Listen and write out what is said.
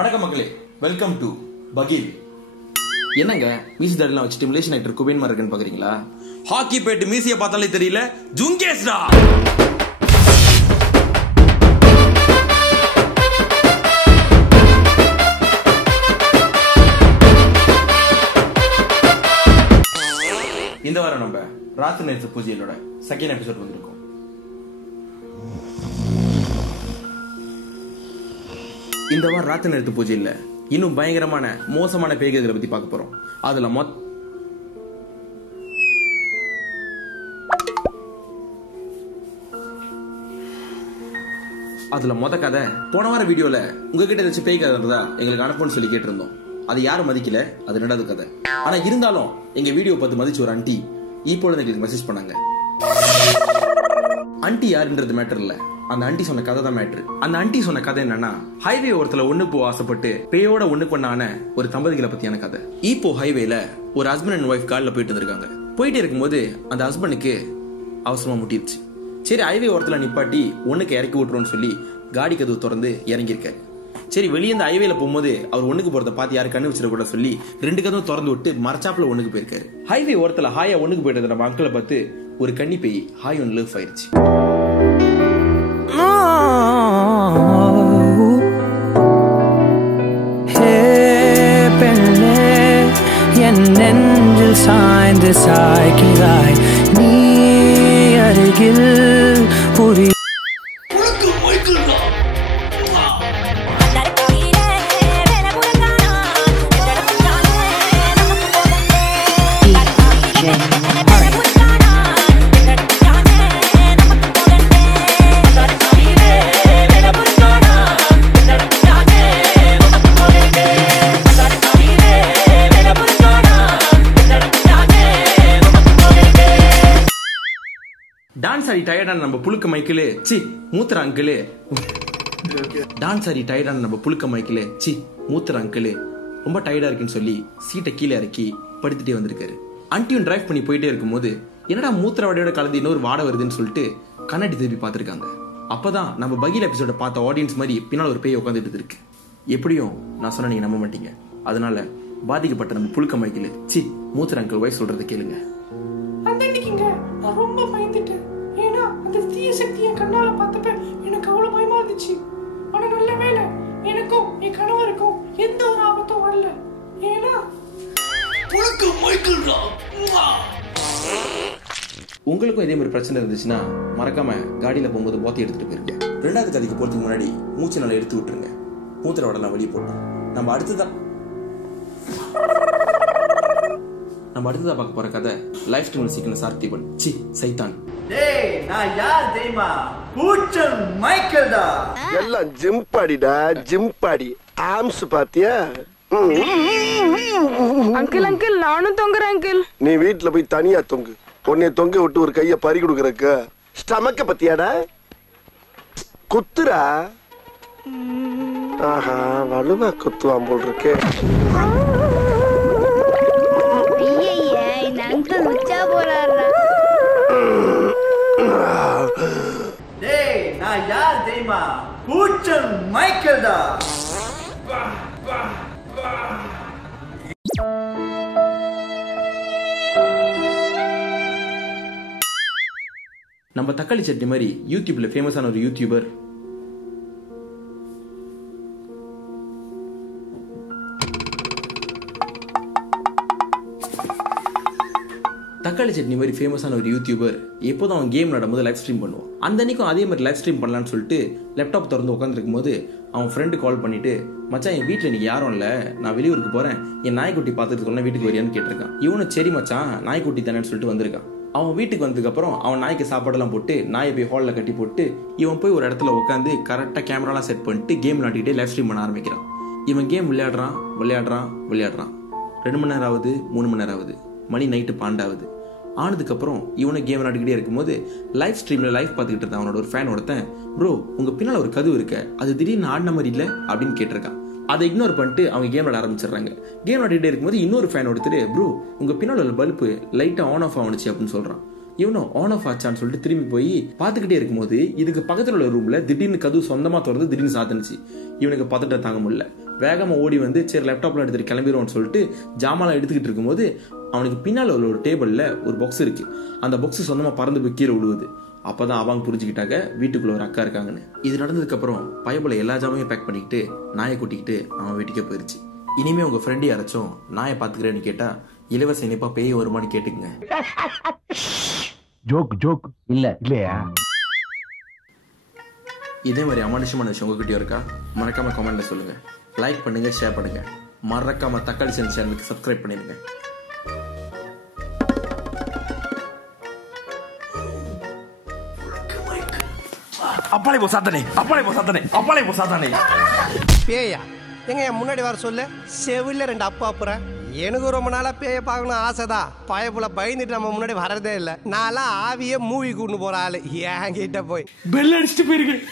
வணக்கம் மக்களே, welcome to பகீல். என்னங்க மீசி தாடிலாம் வச்சுட்டு மிலேஷன் ஆக்டர் குபேன் மாதிரி இருக்குன்னு பாக்குறீங்களா? ஹாக்கி பேட்டு மீசியை பார்த்தாலே தெரியல, ஜுங்கேஸ்டா. இந்த வாரம் நம்ம ராத்திரி நேரத்து பூஜையோட செகண்ட் எபிசோட் வந்திருக்கோம். இந்த வாரம் ராத்திரி நேரத்து பூஜை இல்ல, இன்னும் பயங்கரமான மோசமான பேய்களை பத்தி பார்க்க போறோம். அதுல மொத கதை போன வார வீடியோல உங்ககிட்ட ஏதாச்சும் பேய் கதை இருந்தா எங்களுக்கு அனுப்புன்னு சொல்லி கேட்டிருந்தோம். அது யாரும் மதிக்கல, அது ரெண்டாவது கதை. ஆனா இருந்தாலும் எங்க வீடியோ பார்த்து மதிச்சு ஒரு ஆண்டி இப்பொழுது எங்களுக்கு மெசேஜ் பண்ணாங்க. ஆண்டி யாருன்றது மேட்டர் இல்ல, அந்த ஆண்டி சொன்ன கதை தான் மேட்ரு. அந்த ஆண்டி சொன்ன கதை என்னன்னா, ஹைவே ஓரத்துல ஒண்ணு போ ஆசைப்பட்டு பேயோட ஒண்ணு பண்ணான ஒரு தம்பதிகளை பத்தியான கதை. இப்போ ஹைவேல ஒரு ஹஸ்பண்ட் அண்ட் ஒய்ஃப் கார்ல போயிட்டு இருந்திருக்காங்க. போயிட்டு இருக்கும்போது அந்த ஹஸ்பண்டுக்கு அவசரமா முட்டிருச்சு. சரி, ஹைவே ஓரத்துல நிப்பாட்டி ஒண்ணுக்கு இறக்கி விட்டுருன்னு சொல்லி காடி கதவு திறந்து இறங்கியிருக்காரு. சரி, வெளியே இந்த ஹைவேல போகும்போது அவர் ஒண்ணுக்கு போறத பார்த்து யாரு கண்ணு வச்சிட சொல்லி ரெண்டு கதவும் திறந்து விட்டு மரச்சாப்புல ஒண்ணுக்கு போயிருக்காரு. ஹைவே ஓரத்துல ஹாயா ஒண்ணுக்கு போயிட்டு நம்ம அங்கிளை பார்த்து ஒரு கண்ணி பேய் ஹாய் ஒன் லவ் ஆயிடுச்சு. என் நெஞ்சில் சாய்ந்து சாய்கிறாய் நீ அருகில் புரி டான்ஸ் ஆடி டயர்டான நம்ம புழுக்க மைக்கிலே சி மூத்திர அங்கிளே டான்ஸ் ஆடி டயர்டான நம்ம புழுக்க மைக்கிலே சி மூத்திர அங்கிளே ரொம்ப டயர்டா இருக்குன்னு சொல்லி சீட்டை கீழே இறக்கி படுத்துட்டே வந்திருக்காரு. ஆண்டியும் டிரைவ் பண்ணி போயிட்டே இருக்கும்போது என்னடா மூத்திர வாடையோட கலந்து இன்னொரு வாடை வருதுன்னு சொல்லிட்டு கண்ணாடி திருப்பி பார்த்துருக்காங்க. அப்பதான் நம்ம பகீல் எபிசோட பார்த்த ஆடியன்ஸ் மாதிரி பின்னால் ஒரு பேய் உட்காந்துட்டு இருக்கு. எப்படியும் நான் சொன்ன நீங்க நம்ப மாட்டீங்க. அதனால பாதிக்கப்பட்ட நம்ம புழுக்க மைக்கிலே சி மூத்திர அங்கிள் வைஃப் சொல்றதை கேளுங்க. நான் ரொம்ப பயந்துட்டேன். ஏன்னா அந்த தீய சக்தியை கண்ணால பார்த்தப்ப எனக்கு அவ்வளவு பயமா இருந்துச்சு. ஆனா நல்ல வேளை எனக்கும் என் கணவருக்கும் எந்த ஒரு ஆபத்தும் வரல. ஏன்னா உங்களுக்கும் இதே மாதிரி பிரச்சனை இருந்துச்சுன்னா மறக்காம காடியில போகும்போது போத்தி எடுத்துட்டு போயிருங்க. ரெண்டாவது கதைக்கு போறதுக்கு முன்னாடி மூச்சு நல்லா எடுத்து விட்டுருங்க. மூத்திர வடலாம் வெளியே போட்டோம். நம்ம அடுத்ததா பார்க்க போற கதை லைஃப் டைம் சீக்கிரம் சார்த்திபன் சி சைத்தான். டேய், நான் யார் தெரியுமா? பூச்சல் மைக்கேல் டா. எல்லாம் ஜிம் பாடிடா, ஜிம் பாடி. ஆம்ஸ் பாத்தியா? அங்கிள் அங்கிள் நானும் தொங்குறேன் அங்கிள். நீ வீட்ல போய் தனியா தொங்கு. உன்னை தொங்க விட்டு ஒரு கைய பறி கொடுக்கறக்கு. ஸ்டமக்க பத்தியாடா? குத்துறா. ஆஹா, வலுவா குத்துவான் போல் இருக்கே. டேய், நான் யார் தெரியுமா? பூச்சல் மைக்கேல் டா. நம்ம தக்காளி சட்னி மாதிரி யூடியூப்ல ஃபேமஸான ஒரு யூடியூபர் தக்காளி சட்னி மாதிரி ஃபேமஸான ஒரு யூடியூபர் எப்போதும் அவன் கேம் நடக்கும்போது லைவ் ஸ்ட்ரீம் பண்ணுவான். அந்த அன்னைக்கும் அதே மாதிரி லைவ் ஸ்ட்ரீம் பண்ணலான்னு சொல்லிட்டு லேப்டாப் திறந்து உட்காந்துருக்கும் போது அவன் ஃப்ரெண்டு கால் பண்ணிட்டு, மச்சான் என் வீட்டில் இன்னைக்கு யாரும் இல்லை, நான் வெளியூருக்கு போறேன், என் நாய்க்குட்டி பார்த்துட்டு சொன்னா வீட்டுக்கு வரியான்னு கேட்டிருக்கான். இவனும் சரி மச்சான் நாய்க்குட்டி தானேன்னு சொல்லிட்டு வந்திருக்கான். அவன் வீட்டுக்கு வந்ததுக்கு அப்புறம் அவன் நாய்க்கு சாப்பாடெல்லாம் போட்டு நாயை போய் ஹாலில் கட்டி போட்டு இவன் போய் ஒரு இடத்துல உட்காந்து கரெக்டாக கேமராலாம் செட் பண்ணிட்டு கேம் விளையாடிட்டே லைவ் ஸ்ட்ரீம் பண்ண ஆரம்பிக்கிறான். இவன் கேம் விளையாடுறான் 2 மணி நேரம் ஆகுது, 3 மணி நேரம் ஆகுது, மணி நைட்டு 12 ஆகுது. ஆனதுக்கப்புறம் இவனை கேம் விளையாடிக்கிட்டே இருக்கும்போது லைவ் ஸ்ட்ரீம்ல லைவ் பார்த்துக்கிட்டு இருந்தான் அவனோட ஒரு ஃபேன் ஒருத்தன், ப்ரோ உங்க பின்னால ஒரு கதவு இருக்க, அது திடீர்னு ஆடின மாதிரி இல்லை அப்படின்னு கேட்டிருக்கான். அதை இக்னோர் பண்ணிட்டு அவங்க கேம் விளையாட ஆரம்பிச்சிடுறாங்க. கேம் விளையாடிட்டே இருக்கும்போது இன்னொரு ஃபேன் ஒருத்தர், ப்ரோ உங்க பின்னால உள்ள பல்பு லைட்டா ஆன் ஆஃப் ஆனிச்சு அப்படின்னு சொல்றான். இவனும் ஆன் ஆஃப் ஆச்சான்னு சொல்லிட்டு திரும்பி போய் பார்த்துக்கிட்டே இருக்கும்போது இதுக்கு பக்கத்தில் உள்ள ரூம்ல திடீர்னு கதவு சொந்தமா திறந்து திடீர்னு சாத்துனுச்சு. இவனுக்கு பதட்ட தாங்க முடியல. வேகமாக ஓடி வந்து சரி லேப்டாப்லாம் எடுத்துகிட்டு கிளம்பிடுவோன்னு சொல்லிட்டு ஜாமான்லாம் எடுத்துக்கிட்டு இருக்கும்போது அவனுக்கு பின்னால் உள்ள ஒரு டேபிளில் ஒரு பாக்ஸ் இருக்குது. அந்த பாக்ஸு சொந்தமாக பறந்து போய் கீழே விழுவுது. அப்போ தான் அவங்க புரிஞ்சுக்கிட்டாங்க வீட்டுக்குள்ளே ஒரு அக்கா இருக்காங்கன்னு. இது நடந்ததுக்கப்புறம் பயபுல எல்லா ஜாமையும் பேக் பண்ணிக்கிட்டு நாயை கூட்டிக்கிட்டு அவன் வீட்டுக்கே போயிடுச்சு. இனிமே உங்கள் ஃப்ரெண்டு யாராச்சும் நாயை பார்த்துக்கிறேன்னு கேட்டால் இலவச இணைப்பாக பேய் வருமானு கேட்டுக்குங்க. ஜோக் இல்லையா? இதே மாதிரி அமானுஷமான விஷயம் உங்ககிட்டயும் இருக்கா? மறக்காம கமெண்ட்ல சொல்லுங்க. லைக் பண்ணுங்க, ஷேர் பண்ணுங்க. மறக்காம தக்காளி சென்ஸ் சேனலுக்கு சப்ஸ்கிரைப் பண்ணிடுங்க. அப்பாலே போ சாத்தானே. பேயா எங்க என் முன்னாடி வர சொல்ல செவில 2 அப்பா அப்புறம் எனக்கு ரொம்ப நாளா பேய பார்க்கணும் ஆசைதான். பயப்புல பயந்துட்டு நம்ம முன்னாடி வரதே இல்லை. நான்லாம் ஆவியே மூவி கூட்டு போற ஆளு. என் கிட்ட போய் பெல் அடிச்சுட்டு போயிருக்கேன்.